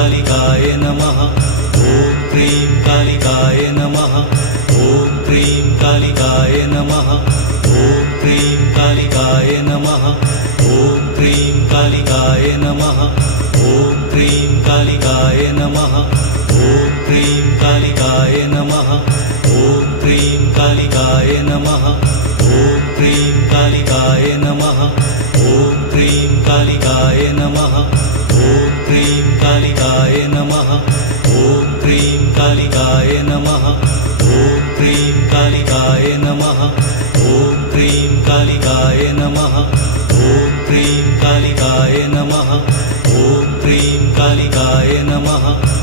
कालिकाय नमः। ॐ क्रीं कालिकाय नमः। ॐ क्रीं कालिकाय नमः। ॐ क्रीं कालिकाय नमः। ॐ क्रीं कालिकाय नमः। ॐ क्रीं कालिकाय नमः। ॐ क्रीं कालिकाय नमः। ॐ क्रीं कालिकाय नमः। ॐ क्रीं कालिकाय नमः। ॐ क्रीं कालिकाय नमः। ॐ क्रीं कालिकाय नमः। ॐ क्रीं कालिकाय नमः। ॐ क्रीं कालिकाय नमः। ॐ क्रीं कालिकाय नमः। ॐ क्रीं कालिकाय नमः। ॐ क्रीं कालिकाय नमः।